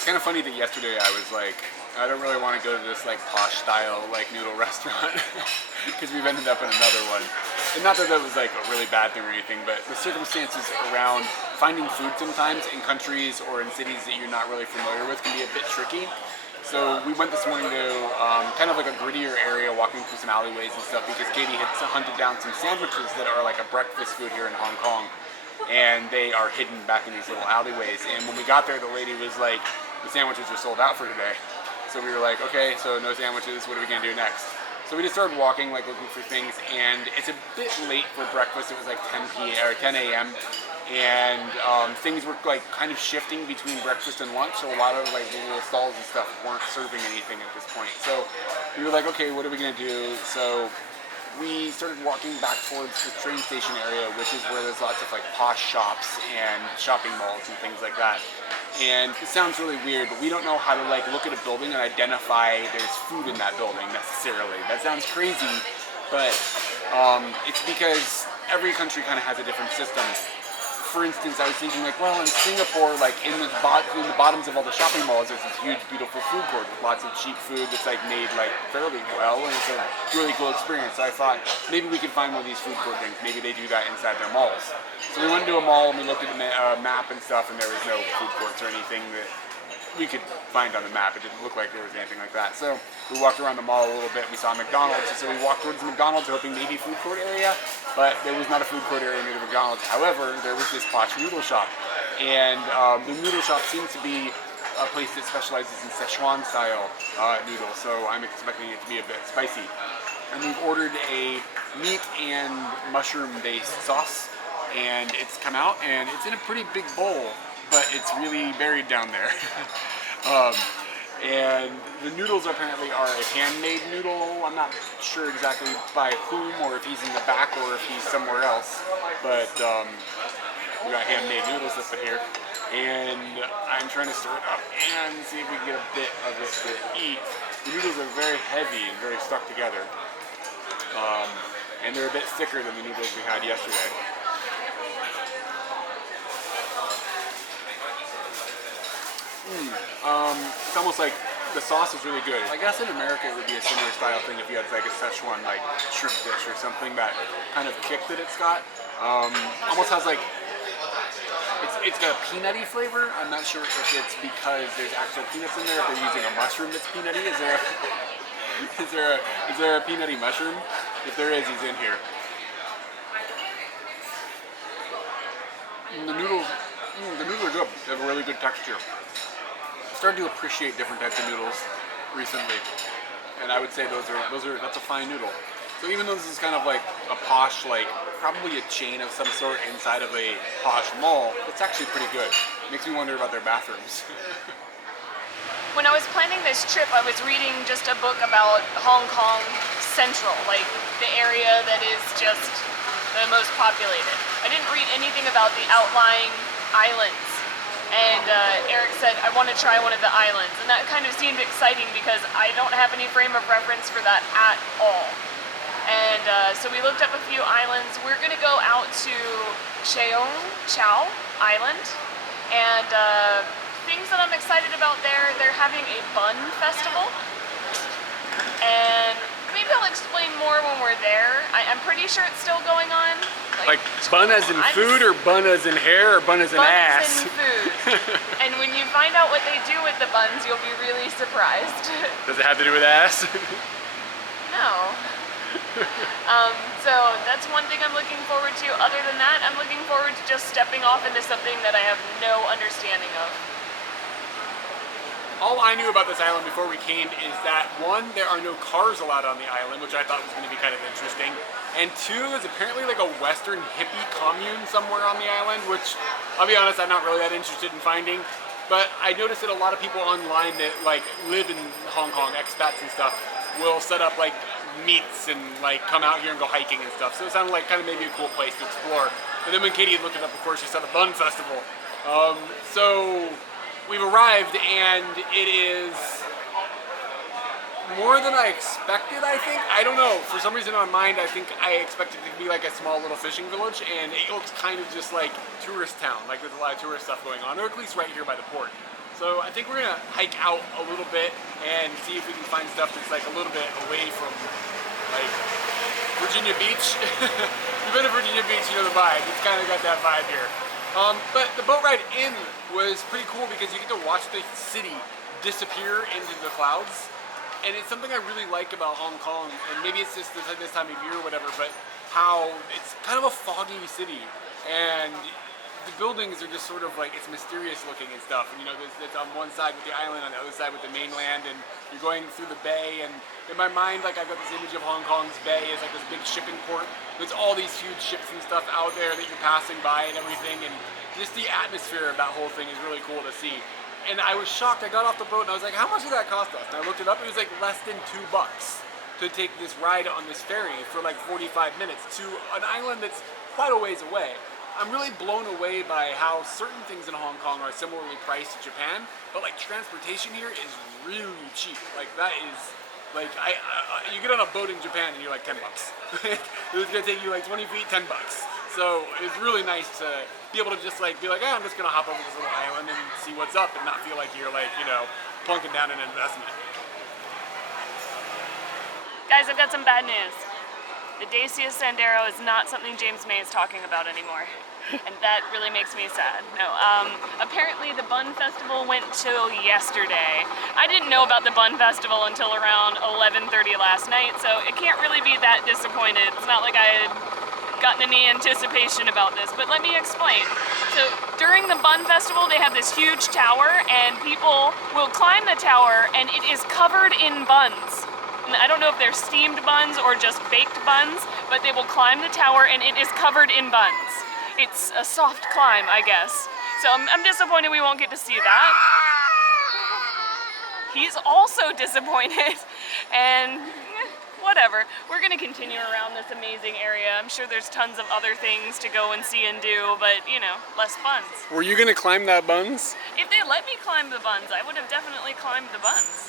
It's kind of funny that yesterday I was like, I don't really want to go to this like posh style like noodle restaurant because we've ended up in another one. And not that that was like a really bad thing or anything, but the circumstances around finding food sometimes in countries or in cities that you're not really familiar with can be a bit tricky. So we went this morning to kind of like a grittier area, walking through some alleyways and stuff, because Katie had hunted down some sandwiches that are like a breakfast food here in Hong Kong, and they are hidden back in these little alleyways. And when we got there, the lady was like, the sandwiches are sold out for today. So we were like, okay, so no sandwiches, what are we gonna do next? So we just started walking, like looking for things, and it's a bit late for breakfast. It was like 10 p.m. or 10 a.m. and things were like kind of shifting between breakfast and lunch. So a lot of like the little stalls and stuff weren't serving anything at this point. So we were like, okay, what are we gonna do? So we started walking back towards the train station area, which is where there's lots of like posh shops and shopping malls and things like that. And it sounds really weird, but we don't know how to like look at a building and identify there's food in that building necessarily. That sounds crazy, but it's because every country kind of has a different system. For instance, I was thinking like, well, in Singapore, like in the bottoms of all the shopping malls, there's this huge, beautiful food court with lots of cheap food that's like made like fairly well, and it's a really cool experience. So I thought maybe we could find one of these food court things. Maybe they do that inside their malls. So we went to a mall and we looked at the map and stuff, and there was no food courts or anything that we could find on the map. It didn't look like there was anything like that. So we walked around the mall a little bit. We saw McDonald's, so we walked towards the McDonald's, hoping maybe food court area, but there was not a food court area near the McDonald's. However, there was this posh noodle shop, and the noodle shop seems to be a place that specializes in Szechuan style noodles, so I'm expecting it to be a bit spicy. And we've ordered a meat and mushroom based sauce, and it's come out, and it's in a pretty big bowl, but it's really buried down there. And the noodles apparently are a handmade noodle. I'm not sure exactly by whom, or if he's in the back or if he's somewhere else, but we got handmade noodles up in here, and I'm trying to stir it up and see if we can get a bit of this to eat. The noodles are very heavy and very stuck together, and they're a bit thicker than the noodles we had yesterday. It's almost like the sauce is really good. I guess in America it would be a similar style thing if you had like a Szechuan like shrimp dish or something, that kind of kick that it's got. Almost has like, it's got a peanutty flavor. I'm not sure if it's because there's actual peanuts in there, if they're using a mushroom that's peanutty. Is there a peanutty mushroom? If there is, he's in here. And the noodles are good. They have a really good texture. Started to appreciate different types of noodles recently, and I would say that's a fine noodle. So even though this is kind of like a posh, like probably a chain of some sort inside of a posh mall, it's actually pretty good. Makes me wonder about their bathrooms. When I was planning this trip, I was reading just a book about Hong Kong Central, like the area that is just the most populated. I didn't read anything about the outlying islands. And Eric said, I want to try one of the islands. And that kind of seemed exciting because I don't have any frame of reference for that at all. And so we looked up a few islands. We're going to go out to Cheung Chau Island. And things that I'm excited about there, they're having a bun festival. And maybe I'll explain more when we're there. I'm pretty sure it's still going on. Like bun as in food, or bun as in hair, or bun as in ass? Bun as in food. And when you find out what they do with the buns, you'll be really surprised. Does it have to do with ass? No. So that's one thing I'm looking forward to. Other than that, I'm looking forward to just stepping off into something that I have no understanding of. All I knew about this island before we came is that, one, there are no cars allowed on the island, which I thought was going to be kind of interesting. And two, is apparently like a Western hippie commune somewhere on the island, which, I'll be honest, I'm not really that interested in finding. But I noticed that a lot of people online that like live in Hong Kong, expats and stuff, will set up like meets and like come out here and go hiking and stuff. So it sounded like kind of maybe a cool place to explore. And then when Katie had looked it up, of course, she saw the Bun Festival. So we've arrived, and it is more than I expected, I think. I don't know. For some reason in my mind, I think I expected it to be like a small little fishing village, and it looks kind of just like tourist town. Like there's a lot of tourist stuff going on, or at least right here by the port. So I think we're gonna hike out a little bit and see if we can find stuff that's like a little bit away from like Virginia Beach. You've been to Virginia Beach, you know the vibe. It's kind of got that vibe here. But the boat ride in was pretty cool because you get to watch the city disappear into the clouds. And it's something I really like about Hong Kong, and maybe it's just this time of year or whatever, but how it's kind of a foggy city. And the buildings are just sort of like, it's mysterious looking and stuff. And you know, it's on one side with the island, on the other side with the mainland, and you're going through the bay. And in my mind, like I've got this image of Hong Kong's bay as like this big shipping port. There's all these huge ships and stuff out there that you're passing by and everything. And just the atmosphere of that whole thing is really cool to see. And I was shocked. I got off the boat and I was like, how much did that cost us? And I looked it up. It was like less than $2 to take this ride on this ferry for like 45 minutes to an island that's quite a ways away. I'm really blown away by how certain things in Hong Kong are similarly priced to Japan, but like transportation here is really cheap. Like that is, like you get on a boat in Japan and you're like $10. It's gonna take you like 20 feet, $10. So it's really nice to be able to just like be like, oh, I'm just gonna hop over this little island and see what's up and not feel like you're like, you know, plunking down an investment. Guys, I've got some bad news. The Dacia Sandero is not something James May is talking about anymore. And that really makes me sad. No, apparently the Bun Festival went till yesterday. I didn't know about the Bun Festival until around 11:30 last night, so it can't really be that disappointed. It's not like I had gotten any anticipation about this, but let me explain. So during the Bun Festival, they have this huge tower, and people will climb the tower, and it is covered in buns. And I don't know if they're steamed buns or just baked buns, but they will climb the tower, and it is covered in buns. It's a soft climb, I guess. So I'm disappointed we won't get to see that. He's also disappointed, and whatever. We're gonna continue around this amazing area. I'm sure there's tons of other things to go and see and do, but you know, less buns. Were you gonna climb that buns? If they let me climb the buns, I would have definitely climbed the buns.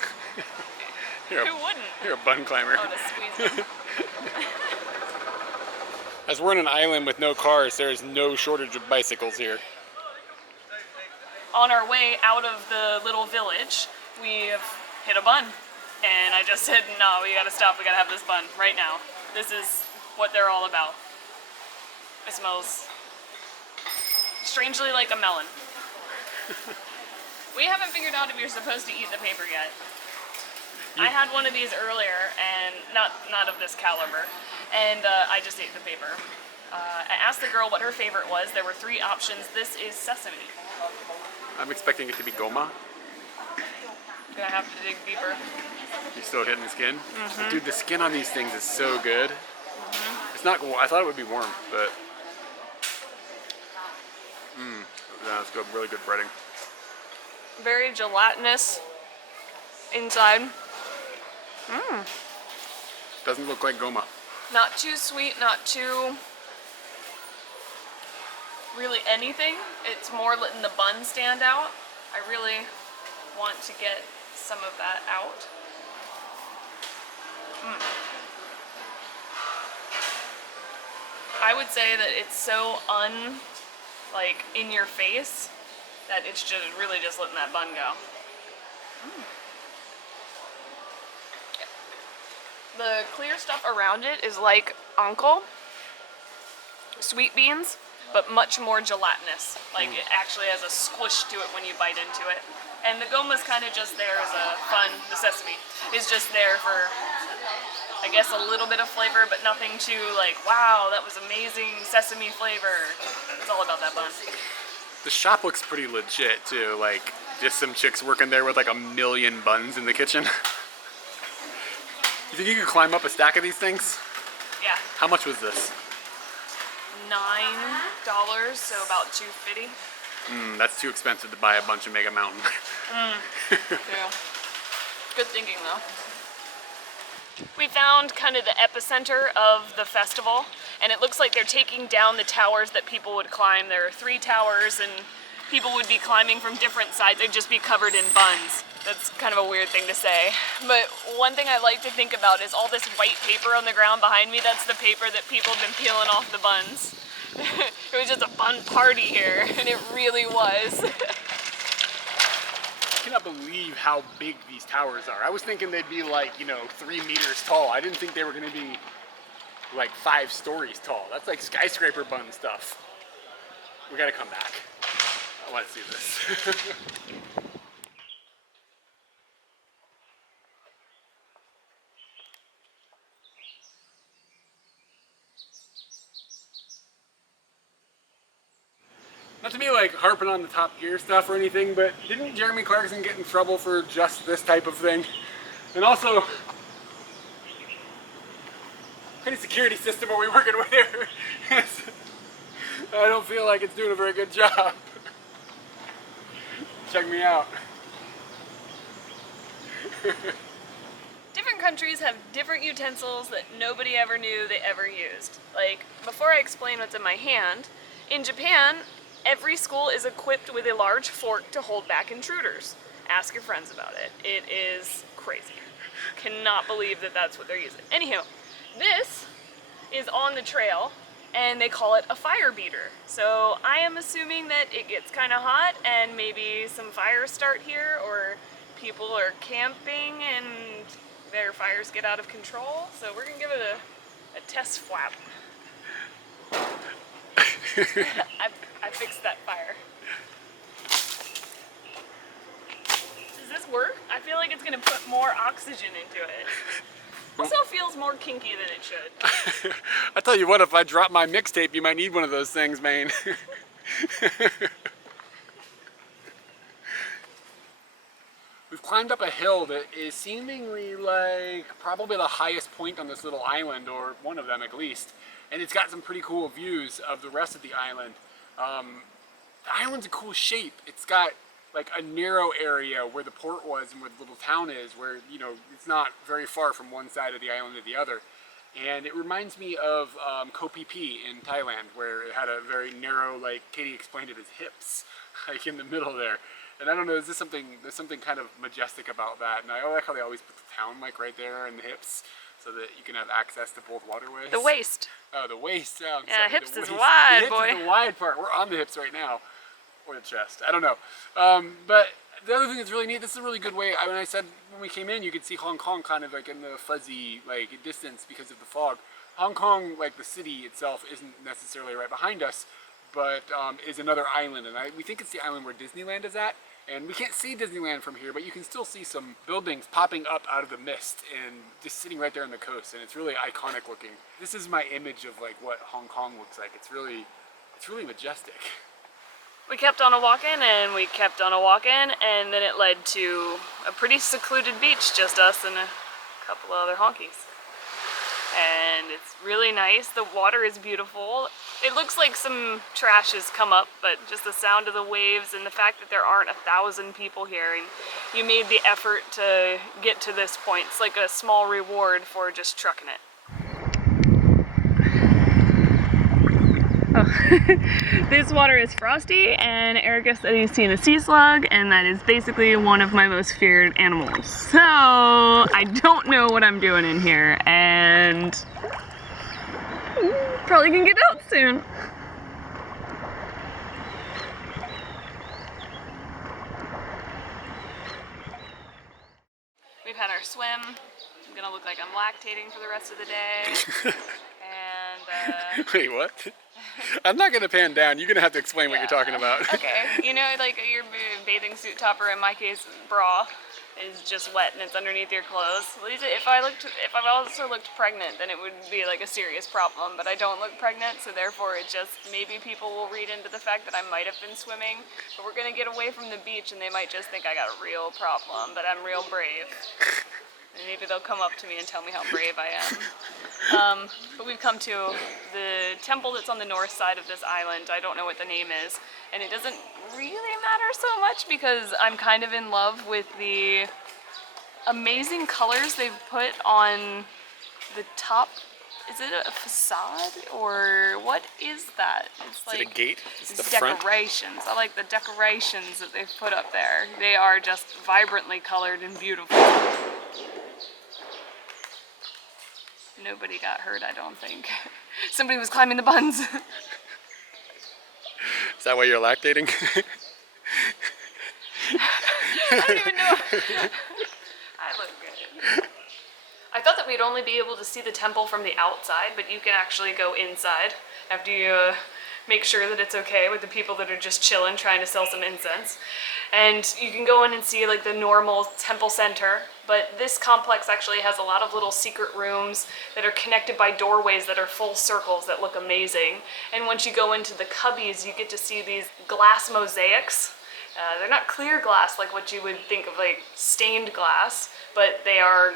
Who wouldn't? You're a bun climber. Oh, to squeeze them. As we're on an island with no cars, there is no shortage of bicycles here. On our way out of the little village, we have hit a bun. And I just said, no, we gotta stop, we gotta have this bun right now. This is what they're all about. It smells strangely like a melon. We haven't figured out if you're supposed to eat the paper yet. I had one of these earlier, and not of this caliber, and I just ate the paper. I asked the girl what her favorite was. There were 3 options. This is sesame. I'm expecting it to be goma. Gonna have to dig deeper. You're still hitting the skin? Mm-hmm. Dude, the skin on these things is so good. Mm-hmm. It's not, I thought it would be warm, but yeah, it's good, really good breading. Very gelatinous inside. Doesn't look like goma. Not too sweet, not too really anything. It's more letting the bun stand out. I really want to get some of that out. I would say that it's so in your face that it's just really just letting that bun go. The clear stuff around it is like uncle sweet beans, but much more gelatinous. Like it actually has a squish to it when you bite into it. And the goma's kind of just there as a fun, the sesame is just there for, I guess, a little bit of flavor, but nothing too like, wow, that was amazing sesame flavor. It's all about that bun. The shop looks pretty legit too, like just some chicks working there with like 1 million buns in the kitchen. You think you could climb up a stack of these things? Yeah. How much was this? $9, so about $2.50. That's too expensive to buy a bunch of Mega Mountain. Yeah. Good thinking though. We found kind of the epicenter of the festival, and it looks like they're taking down the towers that people would climb. There are 3 towers, and people would be climbing from different sides. They'd just be covered in buns. That's kind of a weird thing to say. But one thing I like to think about is all this white paper on the ground behind me. That's the paper that people have been peeling off the buns. It was just a bun party here, and it really was. cannot believe how big these towers are. I was thinking they'd be like, 3 meters tall. I didn't think they were gonna be like 5 stories tall. That's like skyscraper bun stuff. We gotta come back. I wanna see this. Not to be like harping on the Top Gear stuff or anything, but didn't Jeremy Clarkson get in trouble for just this type of thing? And also, what kind of security system are we working with here? I don't feel like it's doing a very good job. Check me out. Different countries have different utensils that nobody ever knew they ever used. Like, before I explain what's in my hand, in Japan, every school is equipped with a large fork to hold back intruders. Ask your friends about it. It is crazy. Cannot believe that that's what they're using. Anywho, this is on the trail, and they call it a fire beater. So I am assuming that it gets kind of hot, and maybe some fires start here, or people are camping and their fires get out of control. So we're gonna give it a test flap. I fixed that fire. Does this work? I feel like it's gonna put more oxygen into it. Also feels more kinky than it should. I tell you what, if I drop my mixtape, you might need one of those things, man. We've climbed up a hill that is seemingly like probably the highest point on this little island, or one of them at least. And it's got some pretty cool views of the rest of the island. The island's a cool shape. It's got like a narrow area where the port was and where the little town is, where, it's not very far from one side of the island to the other. And it reminds me of Koh Phi Phi in Thailand, where it had a very narrow, like Katie explained it as hips, like in the middle there. And I don't know, there's something kind of majestic about that. And I like how they always put the town like right there in the hips, so that you can have access to both waterways. The waist. Oh, the waist. Oh, yeah, sorry, hips the is waist. wide, the hips boy. is the wide part. We're on the hips right now. Or the chest. I don't know. But the other thing that's really neat, this is a really good way. When I said when we came in, you could see Hong Kong kind of like in the fuzzy distance because of the fog. Hong Kong, like the city itself, isn't necessarily right behind us, but is another island. And we think it's the island where Disneyland is at. And we can't see Disneyland from here, but you can still see some buildings popping up out of the mist and just sitting right there on the coast, and it's really iconic looking. This is my image of like what Hong Kong looks like. It's really majestic. We kept on a walking and we kept on a walking, and then it led to a pretty secluded beach, just us and a couple of other honkies. And it's really nice. The water is beautiful. It looks like some trash has come up, but just the sound of the waves and the fact that there aren't 1,000 people here, and you made the effort to get to this point. It's like a small reward for just trucking it. Oh. This water is frosty, and Erica said he's seen a sea slug, and that is basically one of my most feared animals. So I don't know what I'm doing in here, and probably gonna get out soon. We've had our swim. I'm gonna look like I'm lactating for the rest of the day. And Wait, what? I'm not gonna pan down. You're gonna have to explain what you're talking about. Okay, like your bathing suit topper, in my case, bra, is just wet and it's underneath your clothes. If I also looked pregnant, then it would be like a serious problem. But I don't look pregnant, so therefore it just, maybe people will read into the fact that I might have been swimming. But we're gonna get away from the beach, and they might just think I got a real problem. But I'm real brave. And maybe they'll come up to me and tell me how brave I am. But we've come to the temple that's on the north side of this island. I don't know what the name is. And it doesn't really matter so much because I'm kind of in love with the amazing colors they've put on the top. Is it a facade or what is that? It's like it a gate? It's the decorations. Front? I like the decorations that they've put up there. They are just vibrantly colored and beautiful. Nobody got hurt, I don't think. Somebody was climbing the buns. Is that why you're lactating? I don't even know. I look good. I thought that we'd only be able to see the temple from the outside, but you can actually go inside after you make sure that it's okay with the people that are just chilling trying to sell some incense. And you can go in and see like the normal temple center, but this complex actually has a lot of little secret rooms that are connected by doorways that are full circles that look amazing. And once you go into the cubbies, you get to see these glass mosaics. They're not clear glass like what you would think of like stained glass, but they are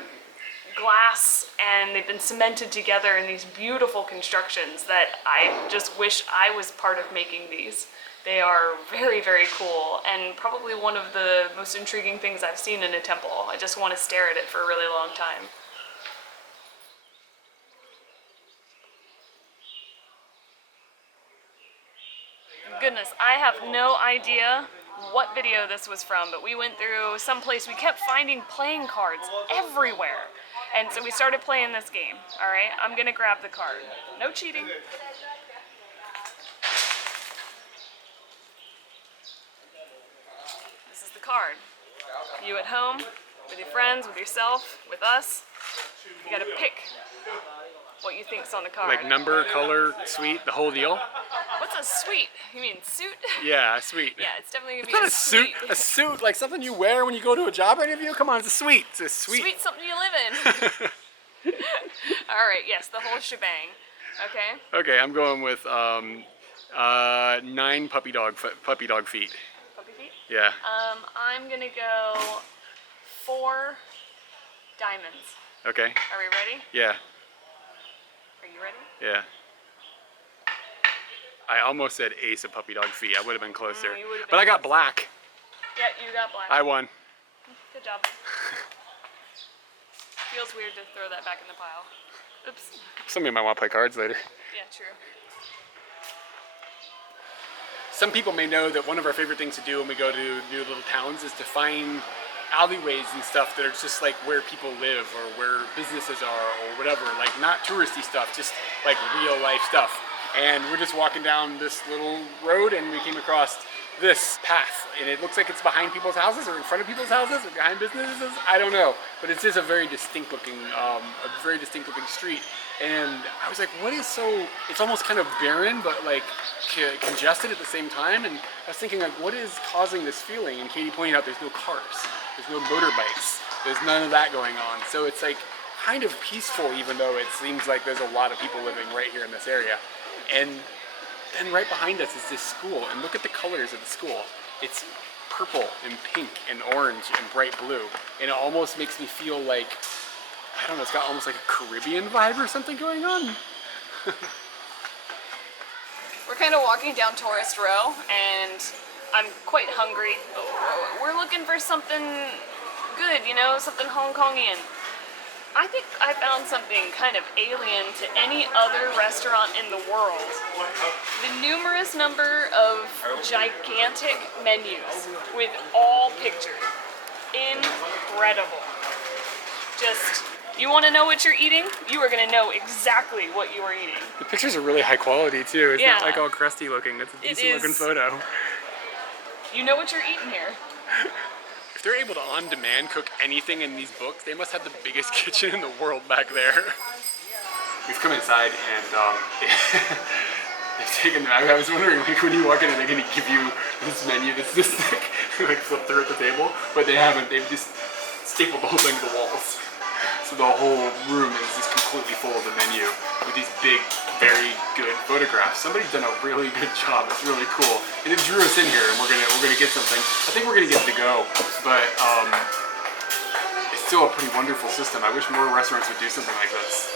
glass and they've been cemented together in these beautiful constructions that I just wish I was part of making these. They are very, very cool and probably one of the most intriguing things I've seen in a temple. I just want to stare at it for a really long time. Goodness, I have no idea what video this was from, but we went through some place, we kept finding playing cards everywhere. And so we started playing this game. All right, I'm gonna grab the card. No cheating. This is the card. You at home, with your friends, with yourself, with us, you gotta pick what you think's on the card. Like number, color, suite, the whole deal? What's a suite? You mean suit? Yeah, a suite. Yeah, it's definitely gonna It's be not a suite. A suit, like something you wear when you go to a job interview? Come on, it's a suite. It's a suite. Suite, something you live in. All right, yes, the whole shebang. Okay. Okay, I'm going with 9 puppy dog feet. Puppy feet? Yeah. I'm gonna go 4 diamonds. Okay. Are we ready? Yeah. Are you ready? Yeah. I almost said ace of puppy dog feet. I would have been closer. You would've But been I got black. Yeah, you got black. I won. Good job. Feels weird to throw that back in the pile. Oops. Somebody might want to play cards later. Yeah, true. Some people may know that one of our favorite things to do when we go to new little towns is to find alleyways and stuff that are just like where people live or where businesses are or whatever, like not touristy stuff, just like real life stuff. And we're just walking down this little road and we came across this path, and it looks like it's behind people's houses or in front of people's houses or behind businesses. I don't know, but it's just a very distinct looking street. And I was like, what is so? It's almost kind of barren, but like congested at the same time. And I was thinking, like, what is causing this feeling? And Katie pointed out, there's no cars, there's no motorbikes, there's none of that going on. So it's like kind of peaceful, even though it seems like there's a lot of people living right here in this area. And then right behind us is this school, and look at the colors of the school. It's purple and pink and orange and bright blue, and it almost makes me feel like, I don't know, it's got almost like a Caribbean vibe or something going on. We're kind of walking down Tourist Row, and I'm quite hungry. We're looking for something good, you know, something Hong Kongian. I think I found something kind of alien to any other restaurant in the world. The numerous number of gigantic menus with all pictures. Incredible. Just, you want to know what you're eating? You are going to know exactly what you are eating. The pictures are really high quality too. It's Yeah. not like all crusty looking. It's a decent looking photo. You know what you're eating here. If they're able to on-demand cook anything in these books, they must have the biggest kitchen in the world back there. We've come inside and they've taken. I was wondering, like, when you walk in, are they going to give you this menu that's this thick, like flip through at the table? But they haven't. They've just stapled the whole thing to the walls. So the whole room is just completely full of the menu with these big, very good photographs. Somebody's done a really good job. It's really cool, and it drew us in here, and we're gonna get something. I think we're gonna get to go, but it's still a pretty wonderful system. I wish more restaurants would do something like this.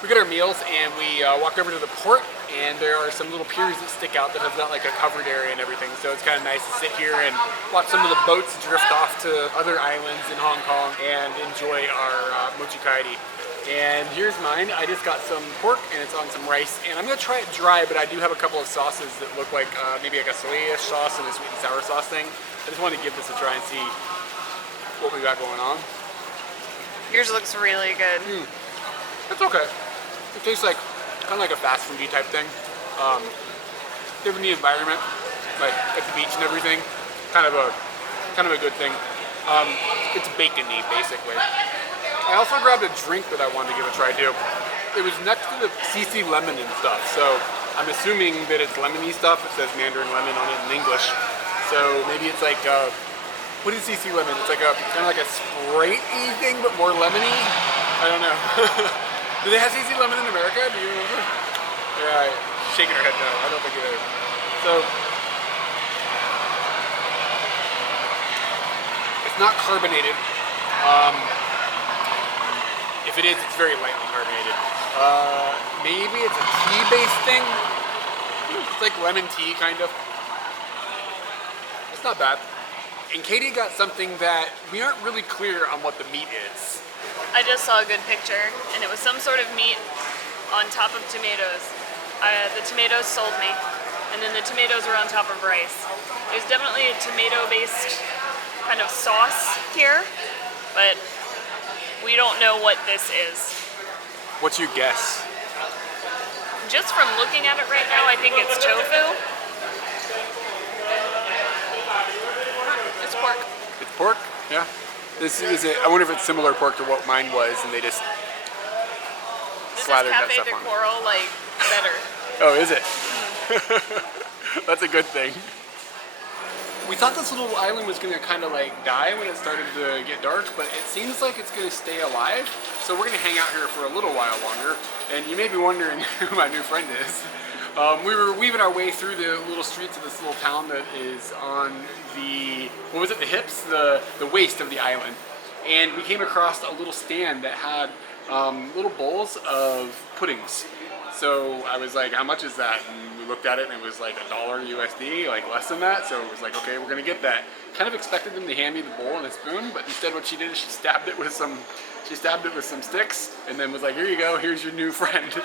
We got our meals, and we walked over to the port, and there are some little piers that stick out that have got like a covered area and everything. So it's kind of nice to sit here and watch some of the boats drift off to other islands in Hong Kong and enjoy our mochi kyde. And here's mine. I just got some pork and it's on some rice, and I'm gonna try it dry, but I do have a couple of sauces that look like maybe like a soy-ish sauce and a sweet and sour sauce thing. I just wanted to give this a try and see what we got going on. Yours looks really good. It's okay. It tastes like kind of like a fast foody type thing. Given the environment, like at the beach and everything, kind of a kind of a good thing. It's bacon-y, basically. I also grabbed a drink that I wanted to give a try too. It was next to the CC lemon and stuff, so I'm assuming that it's lemony stuff. It says Mandarin lemon on it in English. So maybe it's like, what is CC lemon? It's like a kind of like a Sprite-y thing, but more lemony. I don't know. Do they have CC lemon in America? Do you remember? Yeah, shaking her head no. I don't think it is. So it's not carbonated. If it is, it's very lightly carbonated. Maybe it's a tea-based thing. It's like lemon tea, kind of. It's not bad. And Katie got something that we aren't really clear on what the meat is. I just saw a good picture, and it was some sort of meat on top of tomatoes. The tomatoes sold me, and then the tomatoes were on top of rice. There's definitely a tomato-based kind of sauce here, but we don't know what this is. What's your guess? Just from looking at it right now, I think it's tofu. It's pork. It's pork? Yeah. This is it. I wonder if it's similar pork to what mine was, and they just slathered that stuff on it. Coral, like, better. Oh, is it? That's a good thing. We thought this little island was going to kind of like die when it started to get dark, but it seems like it's going to stay alive. So we're going to hang out here for a little while longer. And you may be wondering who my new friend is. We were weaving our way through the little streets of this little town that is on the, what was it, the hips? The waist of the island. And we came across a little stand that had little bowls of puddings. So I was like, how much is that? And we looked at it and it was like $1 USD, like less than that. So it was like, okay, we're gonna get that. Kind of expected them to hand me the bowl and a spoon, but instead what she did is she stabbed it with some sticks and then was like, here you go, here's your new friend.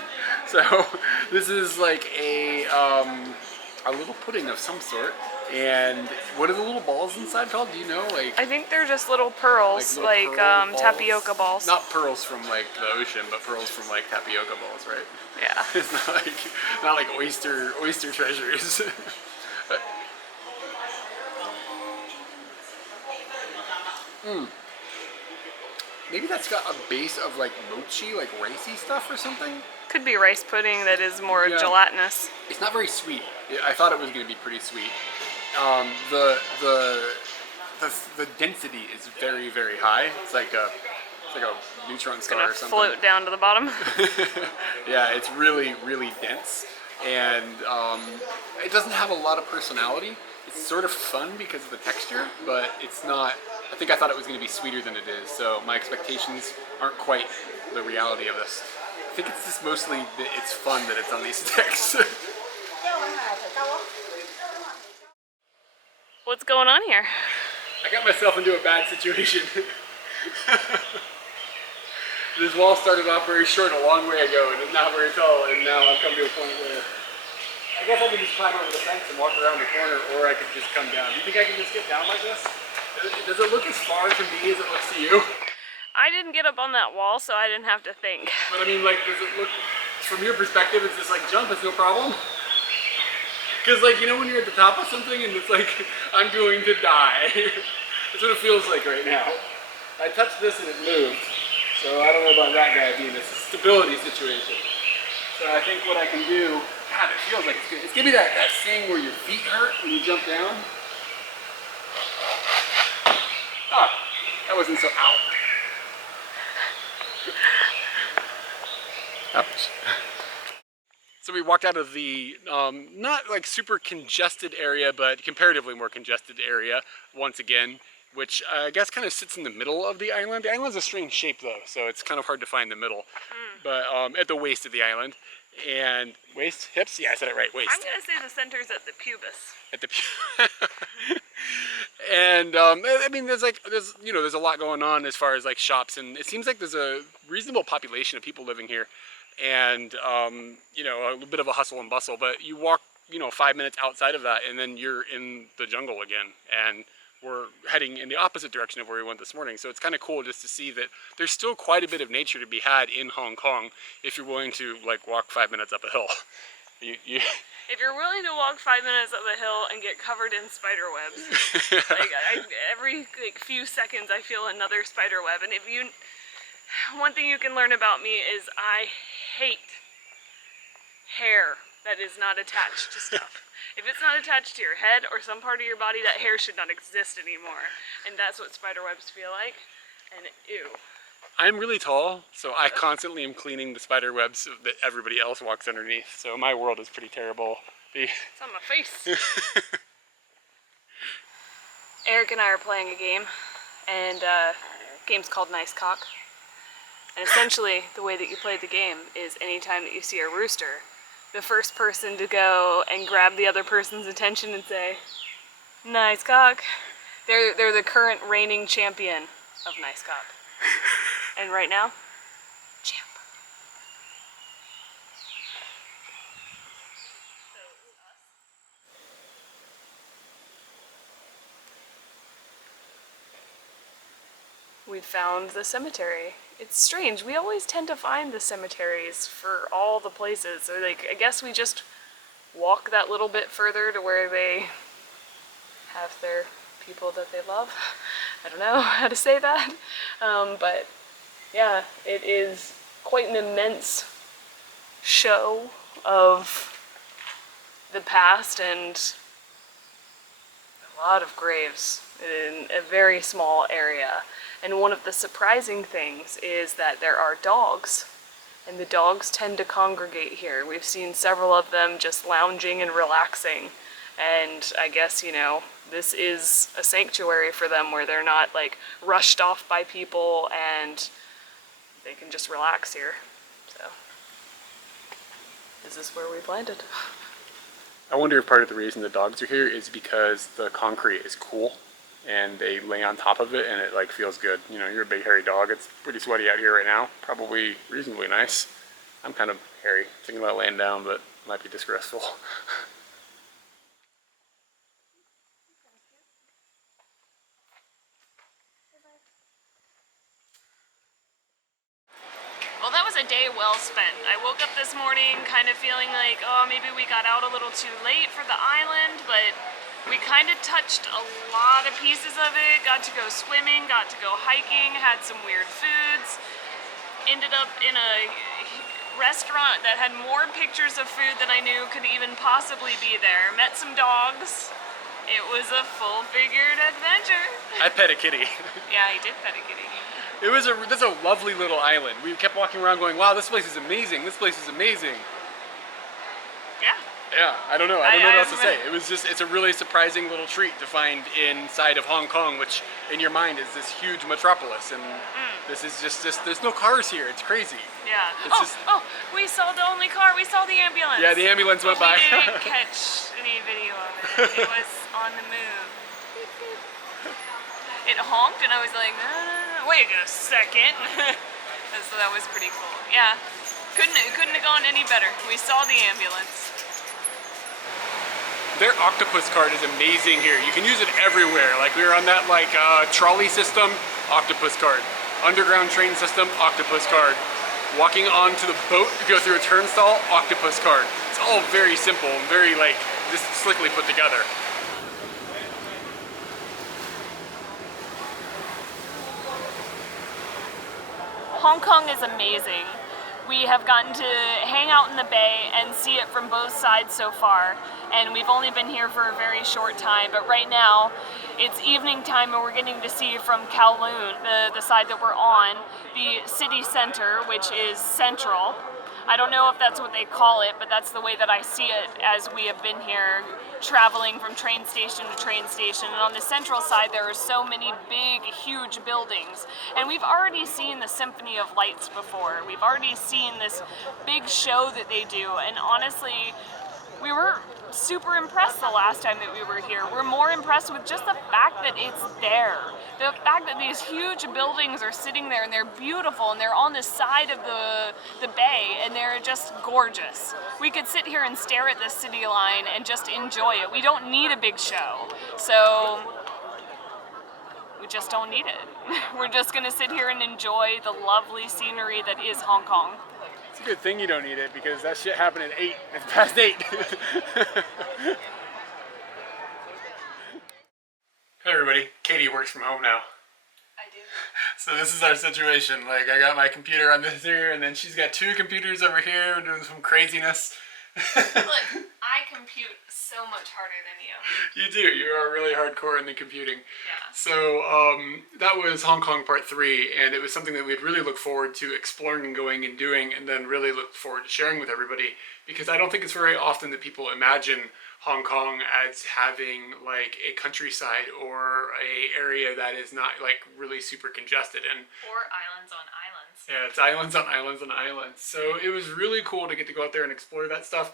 So this is like a little pudding of some sort. And what are the little balls inside called? Do you know? Like, I think they're just little pearls, like pearl balls? tapioca balls. Not pearls from like the ocean, but pearls from like tapioca balls, right? Yeah. It's not like oyster treasures. Maybe that's got a base of like mochi, like ricey stuff or something. Could be rice pudding that is more gelatinous. It's not very sweet. I thought it was going to be pretty sweet. The density is very, very high. It's like a neutron star or something. Float down to the bottom. Yeah, it's really, really dense, and it doesn't have a lot of personality. It's sort of fun because of the texture, but it's not. I think I thought it was going to be sweeter than it is, so my expectations aren't quite the reality of this. I think it's just mostly that it's fun that it's on these sticks. What's going on here? I got myself into a bad situation. This wall started off very short a long way ago and is now very tall, and now I've come to a point where I guess I can just climb over the fence and walk around the corner, or I could just come down. Do you think I can just get down like this? Does it look as far to me as it looks to you? I didn't get up on that wall, so I didn't have to think. But I mean, like, does it look, from your perspective, it's just like jump, it's no problem? Because, like, you know when you're at the top of something and it's like, I'm going to die. That's what it feels like right now. I touched this and it moved. So I don't know about that guy being a stability situation. So I think what I can do, God, it feels like it's good. It's giving me that thing where your feet hurt when you jump down. Ah, that wasn't so, ow. Ouch. So we walked out of the, not like super congested area, but comparatively more congested area once again, which I guess kind of sits in the middle of the island. The island's a strange shape though, so it's kind of hard to find the middle. But at the waist of the island. And waist, hips? Yeah, I said it right, waist. I'm gonna say the center's at the pubis. At the and I mean, there's a lot going on as far as like shops, and it seems like there's a reasonable population of people living here, and you know, a little bit of a hustle and bustle. But you walk, 5 minutes outside of that, and then you're in the jungle again, and we're heading in the opposite direction of where we went this morning. So it's kind of cool just to see that there's still quite a bit of nature to be had in Hong Kong if you're willing to like walk 5 minutes up a hill. You If you're willing to walk 5 minutes up the hill and get covered in spider webs, like every few seconds I feel another spider web. And one thing you can learn about me is I hate hair that is not attached to stuff. If it's not attached to your head or some part of your body, that hair should not exist anymore. And that's what spider webs feel like. And ew. I'm really tall, so I constantly am cleaning the spider webs that everybody else walks underneath. So my world is pretty terrible. It's on my face. Eric and I are playing a game, and game's called Nice Cock. And essentially, the way that you play the game is anytime that you see a rooster, the first person to go and grab the other person's attention and say, "Nice cock." They're the current reigning champion of Nice Cock. And right now, champ. We found the cemetery. It's strange, we always tend to find the cemeteries for all the places. So like, I guess we just walk that little bit further to where they have their people that they love. I don't know how to say that. But yeah, it is quite an immense show of the past and a lot of graves in a very small area. And one of the surprising things is that there are dogs, and the dogs tend to congregate here. We've seen several of them just lounging and relaxing, and I guess, you know, this is a sanctuary for them where they're not like rushed off by people and they can just relax here. So this is where we've landed. I wonder if part of the reason the dogs are here is because the concrete is cool and they lay on top of it and it like feels good. You know, you're a big hairy dog. It's pretty sweaty out here right now. Probably reasonably nice. I'm kind of hairy, thinking about laying down, but it might be disgraceful. Well, that was a day well spent. I woke up this morning kind of feeling like, oh, maybe we got out a little too late for the island, but we kind of touched a lot of pieces of it, got to go swimming, got to go hiking, had some weird foods, ended up in a restaurant that had more pictures of food than I knew could even possibly be there, met some dogs. It was a full-figured adventure. I pet a kitty. Yeah, he did pet a kitty. That's a lovely little island. We kept walking around going, wow, this place is amazing, this place is amazing. Yeah. Yeah, I don't know what else to say. It's a really surprising little treat to find inside of Hong Kong, which in your mind is this huge metropolis, and this is just, there's no cars here, it's crazy. Yeah. It's We saw the only car, we saw the ambulance. Yeah, the ambulance went by. We didn't catch any video of it. It was on the move. It honked and I was like, no, wait a second. So that was pretty cool. Yeah, couldn't have gone any better. We saw the ambulance. Their octopus card is amazing here. You can use it everywhere. Like we were on that trolley system, octopus card. Underground train system, octopus card. Walking onto the boat to go through a turnstile, octopus card. It's all very simple and very just slickly put together. Hong Kong is amazing. We have gotten to hang out in the bay and see it from both sides so far, and we've only been here for a very short time, but right now it's evening time and we're getting to see from Kowloon, the side that we're on, the city center, which is central. I don't know if that's what they call it, but that's the way that I see it as we have been here traveling from train station to train station. And on the central side there are so many big, huge buildings. And we've already seen the Symphony of Lights before. We've already seen this big show that they do, and honestly, we were super impressed the last time that we were here. We're more impressed with just the fact that it's there. The fact that these huge buildings are sitting there and they're beautiful and they're on the side of the bay and they're just gorgeous. We could sit here and stare at this city line and just enjoy it. We don't need a big show. So we just don't need it. We're just gonna sit here and enjoy the lovely scenery that is Hong Kong. It's a good thing you don't eat it because that shit happened at 8. It's past 8. Hey everybody, Katie works from home now. I do. So this is our situation. Like, I got my computer on this here, and then she's got 2 computers over here doing some craziness. Look, I compute so much harder than you. You do. You are really hardcore in the computing. Yeah. So that was Hong Kong Part 3, and it was something that we'd really look forward to exploring and going and doing, and then really look forward to sharing with everybody, because I don't think it's very often that people imagine Hong Kong as having like a countryside or a area that is not like really super congested and Or islands on islands. yeah, it's islands on islands on islands. So it was really cool to get to go out there and explore that stuff.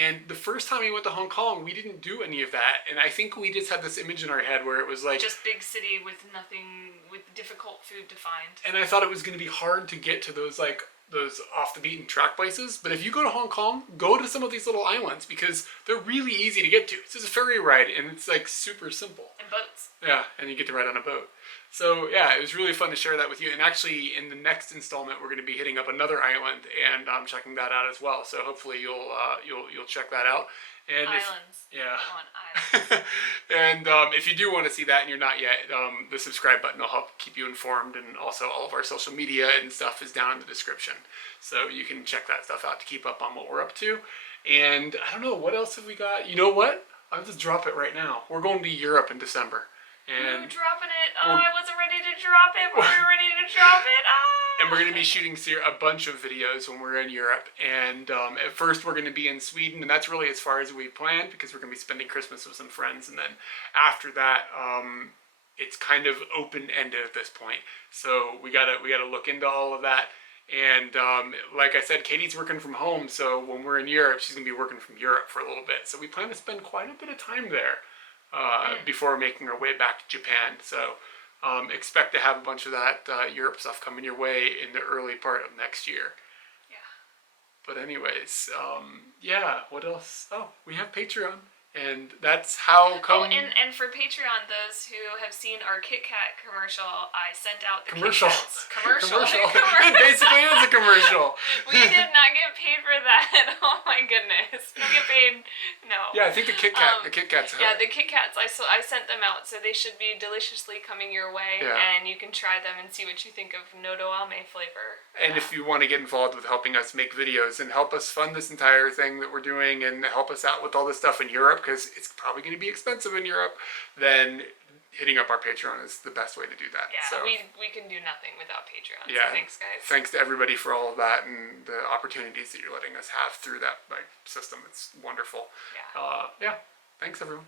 And the first time we went to Hong Kong, we didn't do any of that. And I think we just had this image in our head where it was like just big city with nothing, with difficult food to find. And I thought it was going to be hard to get to those like those off the beaten track places. But if you go to Hong Kong, go to some of these little islands because they're really easy to get to. It's just a ferry ride and it's like super simple. And boats. Yeah, and you get to ride on a boat. So yeah, it was really fun to share that with you. And actually, in the next installment, we're going to be hitting up another island and checking that out as well. So hopefully you'll check that out. And islands. Yeah. On islands. And if you do want to see that and you're not yet, the subscribe button will help keep you informed. And also all of our social media and stuff is down in the description. So you can check that stuff out to keep up on what we're up to. And I don't know, what else have we got? You know what? I'll just drop it right now. We're going to Europe in December. And You're dropping it. Oh, I wasn't ready to drop it, but we're ready to drop it. Ah! And we're going to be shooting a bunch of videos when we're in Europe. And at first we're going to be in Sweden, and that's really as far as we planned because we're going to be spending Christmas with some friends. And then after that, it's kind of open-ended at this point. So we gotta look into all of that. And like I said, Katie's working from home, so when we're in Europe, she's going to be working from Europe for a little bit. So we plan to spend quite a bit of time there before making our way back to Japan. So expect to have a bunch of that Europe stuff coming your way in the early part of next year. Yeah. But anyways, yeah, what else? Oh, we have Patreon. And that's how come... Oh, and for Patreon, those who have seen our Kit Kat commercial, I sent out the commercial. Kit Kats. Commercial. It basically is a commercial. We did not get paid for that. Oh my goodness. We don't get paid. No. Yeah, I think the Kit Kats. Yeah, the Kit Kats. I sent them out, so they should be deliciously coming your way, yeah. And you can try them and see what you think of Noodle flavor. And if you want to get involved with helping us make videos and help us fund this entire thing that we're doing and help us out with all this stuff in Europe, because it's probably going to be expensive in Europe, then hitting up our Patreon is the best way to do that. Yeah, so, we can do nothing without Patreon. Yeah, so thanks, guys. Thanks to everybody for all of that and the opportunities that you're letting us have through that system. It's wonderful. Yeah. Yeah. Thanks, everyone.